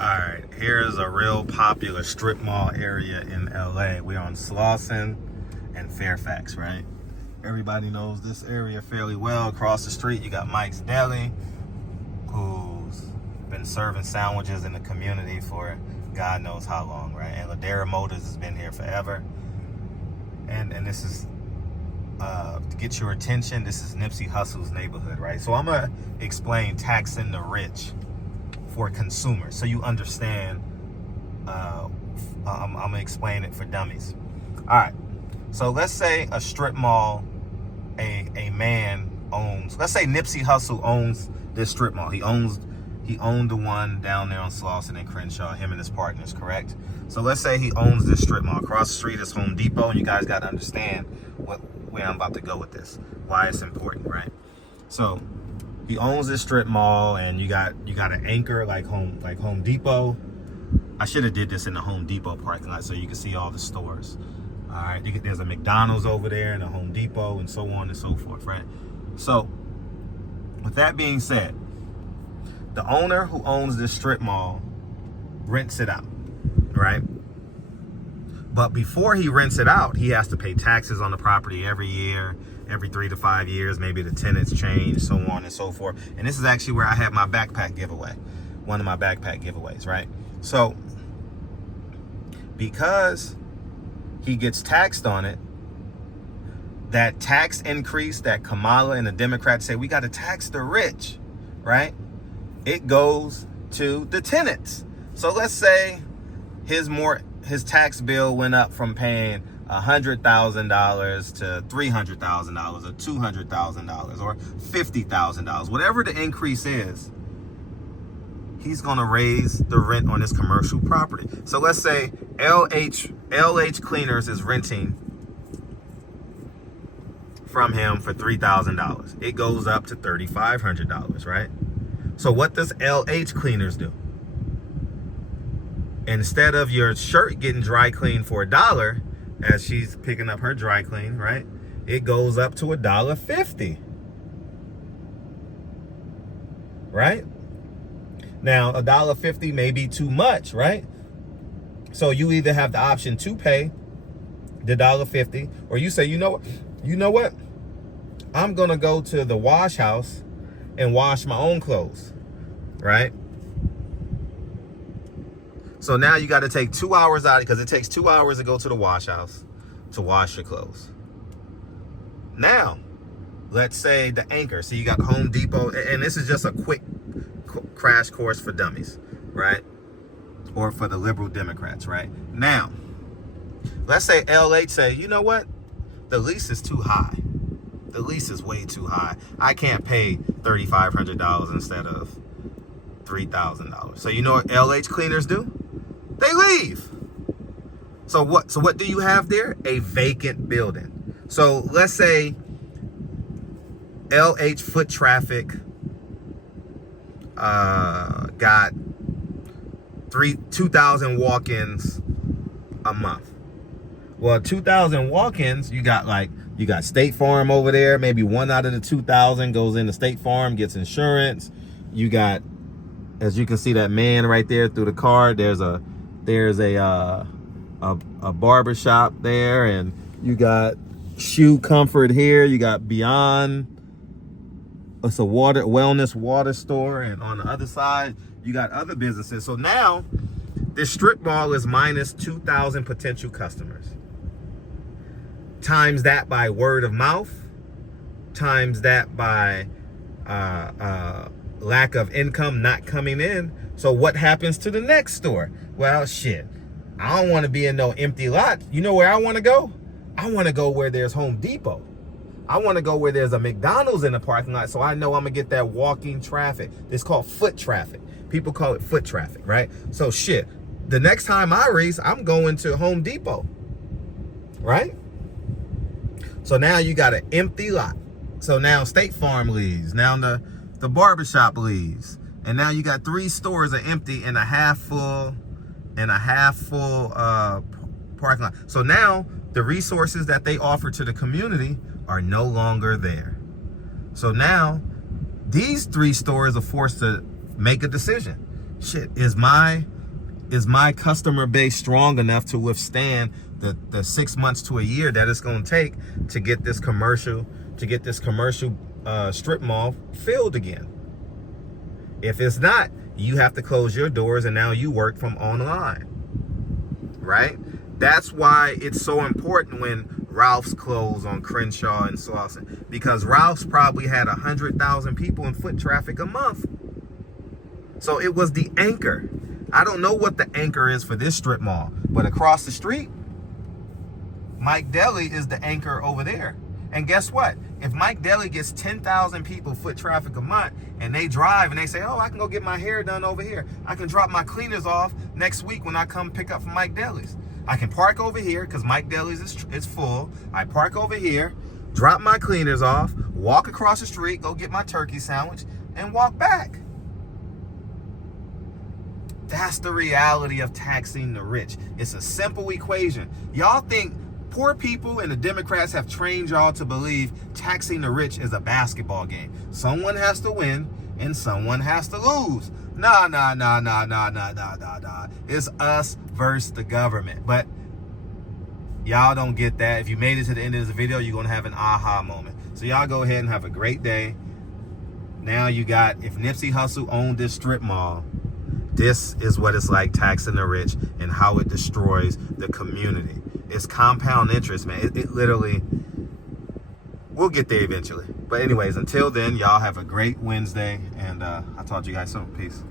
Alright, here's a real popular strip mall area in LA. We're on Slauson and Fairfax, right? Everybody knows this area fairly well. Across the street, you got Mike's Deli, who's been serving sandwiches in the community for God knows how long, right? And Ladera Motors has been here forever. And this is, to get your attention, this is Nipsey Hussle's neighborhood, right? So I'm going to explain taxing the rich for consumers, so you understand. I'm gonna explain it for dummies. All right, so let's say a strip mall, a man owns, let's say Nipsey Hussle owns this strip mall. He owned the one down there on Slauson and Crenshaw, him and his partners, correct? So let's say he owns this strip mall. Across the street is Home Depot, and you guys got to understand where I'm about to go with this, why it's important, right? So he owns this strip mall, and you got an anchor like Home Depot. I should have did this in the Home Depot parking lot so you can see all the stores. All right, there's a McDonald's over there and a Home Depot and so on and so forth, right? So with that being said, the owner who owns this strip mall rents it out, right? But before he rents it out, he has to pay taxes on the property every year. Every 3 to 5 years, maybe the tenants change, so on and so forth. And this is actually where I have my backpack giveaway, one of my backpack giveaways, right? So because he gets taxed on it, that tax increase that Kamala and the Democrats say, we got to tax the rich, right? It goes to the tenants. So let's say his tax bill went up from paying $100,000 to $300,000 or $200,000 or $50,000, whatever the increase is, he's gonna raise the rent on his commercial property. So let's say LH Cleaners is renting from him for $3,000. It goes up to $3,500, right? So what does LH Cleaners do? Instead of your shirt getting dry cleaned for $1, as she's picking up her dry clean, right? It goes up to $1.50, right? Now, $1.50 may be too much, right? So you either have the option to pay the $1.50, or you say, you know what? I'm gonna go to the wash house and wash my own clothes, right? So now you got to take 2 hours out, because it takes 2 hours to go to the wash house to wash your clothes. Now, let's say the anchor. So you got Home Depot, and this is just a quick crash course for dummies, right? Or for the liberal Democrats, right? Now, let's say LH say, you know what? The lease is too high. The lease is way too high. I can't pay $3,500 instead of $3,000. So you know what LH Cleaners do? They leave. So what do you have there? A vacant building. So let's say LH Foot Traffic got 2,000 walk-ins a month. Well, 2,000 walk-ins, you got State Farm over there. Maybe one out of the 2,000 goes into State Farm, gets insurance. You got, as you can see, that man right there through the car. There's a barber shop there, and you got Shoe Comfort here. You got Beyond. It's a wellness water store, and on the other side you got other businesses. So now this strip mall is minus 2,000 potential customers. Times that by word of mouth. Times that by lack of income not coming in. So what happens to the next store? Well, shit, I don't want to be in no empty lot. You know where I want to go? I want to go where there's Home Depot. I want to go where there's a McDonald's in the parking lot, so I know I'm going to get that walking traffic. It's called foot traffic. People call it foot traffic, right? So shit, the next time I race, I'm going to Home Depot, right? So now you got an empty lot. So now State Farm leaves. Now the barbershop leaves. And now you got 3 stores are empty and a half full parking lot. So now the resources that they offer to the community are no longer there. So now these 3 stores are forced to make a decision. shit, is my customer base strong enough to withstand the 6 months to a year that it's going to take to get this commercial strip mall filled again? If it's not, you have to close your doors and now you work from online, right? That's why it's so important when Ralph's closed on Crenshaw and Slauson, because Ralph's probably had 100,000 people in foot traffic a month. So it was the anchor. I don't know what the anchor is for this strip mall, but across the street, Mike Deli is the anchor over there. And guess what? If Mike Deli gets 10,000 people foot traffic a month and they drive and they say, oh, I can go get my hair done over here. I can drop my cleaners off next week when I come pick up from Mike Deli's. I can park over here because Mike Deli's is full. I park over here, drop my cleaners off, walk across the street, go get my turkey sandwich, and walk back. That's the reality of taxing the rich. It's a simple equation. Y'all think poor people and the Democrats have trained y'all to believe taxing the rich is a basketball game. Someone has to win and someone has to lose. Nah. It's us versus the government. But y'all don't get that. If you made it to the end of this video, you're going to have an aha moment. So y'all go ahead and have a great day. Now you got, if Nipsey Hussle owned this strip mall, this is what it's like taxing the rich and how it destroys the community. It's compound interest, man. It literally, we'll get there eventually. But anyways, until then, y'all have a great Wednesday, and I'll talk to you guys soon. Peace.